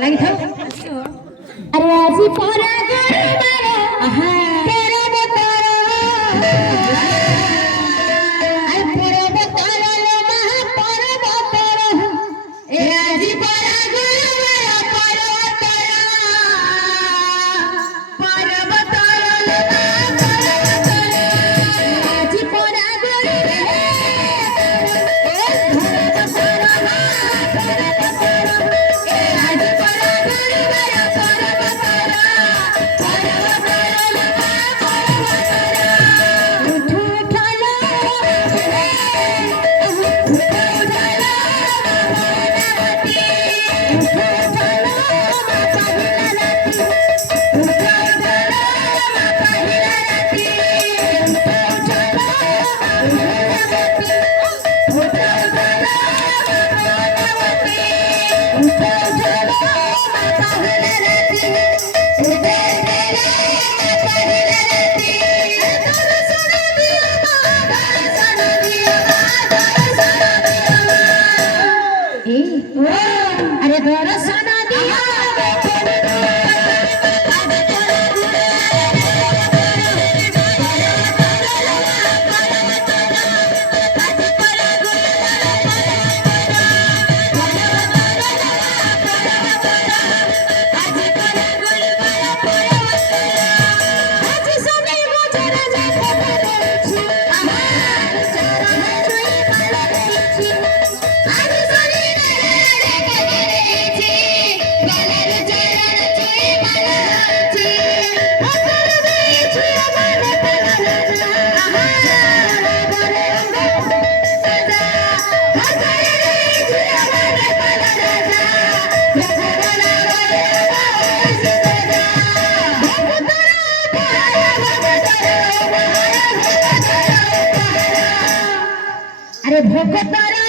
লাগি থাও আরে আজি পরা গরে মারে আহা তেরে বতর আই পরে বতর লে মহা পরে বতর এ আজি পরা গরে মারে পরে বতর পরে বতর লে মহা পরে বতর আজি পরা গরে अरे दर्शन दिया अरे भोकतारा